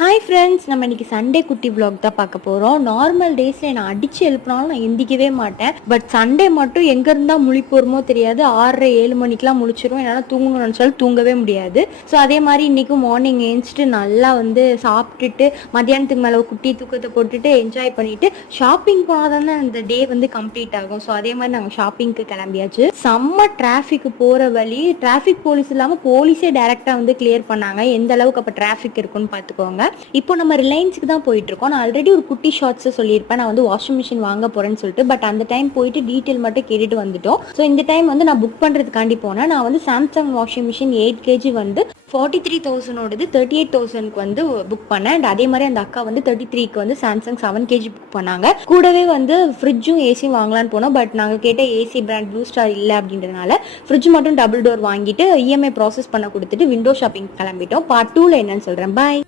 Hi friends, நம்ம இன்னைக்கு Sunday குட்டி vlog தான் பார்க்க போகிறோம். நார்மல் டேஸில் நான் அடித்து எழுப்பினாலும் நான் எந்திக்கவே மாட்டேன். பட் சண்டே மட்டும் எங்கே இருந்தால் முழிப்பு வருமோ தெரியாது. 6:30-7 மணிக்கெலாம் முழிச்சிரும். என்னால் தூங்கணும்னு நினச்சாலும் தூங்கவே முடியாது. ஸோ அதே மாதிரி இன்றைக்கும் மார்னிங் எழுந்திரிச்சிட்டு நல்லா சாப்பிட்டுட்டு மத்தியானத்துக்கு மேலே குட்டி தூக்கத்தை போட்டுட்டு என்ஜாய் பண்ணிவிட்டு ஷாப்பிங் போனால் தானே அந்த டே கம்ப்ளீட் ஆகும். ஸோ அதே மாதிரி நாங்கள் ஷாப்பிங்க்கு கிளம்பியாச்சு. செம்ம டிராஃபிக் போகிற வழி, டிராஃபிக் போலீஸ் இல்லாமல் போலீஸே டைரெக்டாக கிளியர் பண்ணாங்க. எந்த அளவுக்கு அப்போ டிராஃபிக் இருக்குன்னு பார்த்துக்கோங்க. இப்போ நம்ம ரிலையன்ஸுக்கு தான் போயிட்டு இருக்கோம். நான் ஆல்ரெடி ஒரு குட்டி ஷார்ட்ஸ் சொல்லியிருப்பேன், நான் வாஷிங் மிஷின் வாங்க போறேன்னு சொல்லிட்டு. பட் அந்த டைம் போயிட்டு டீட்டெயில் மட்டும் கேட்டுட்டு வந்துட்டோம். ஸோ இந்த டைம் நான் புக் பண்றதுக்காண்டி போனேன். நான் Samsung washing machine 8 kg 43,000 38,000 book பண்ணேன். அண்ட் அதே மாதிரி அந்த அக்கா 33க்கு சாம்சங் 7 kg புக் பண்ணாங்க. கூடவே ஃப்ரிட்ஜும் ஏசியும் வாங்கலான்னு போனோம். பட் நாங்கள் கேட்ட ஏசி பிராண்ட் ப்ளூ ஸ்டார் இல்லை அப்படின்றதுனால ஃப்ரிட்ஜ் மட்டும் டபுள் டோர் வாங்கிட்டு இஎம்ஐ ப்ராசஸ் பண்ண கொடுத்துட்டு விண்டோ ஷாப்பிங் கிளம்பிட்டோம். பார்ட் 2ல என்னன்னு சொல்றேன். பாய்.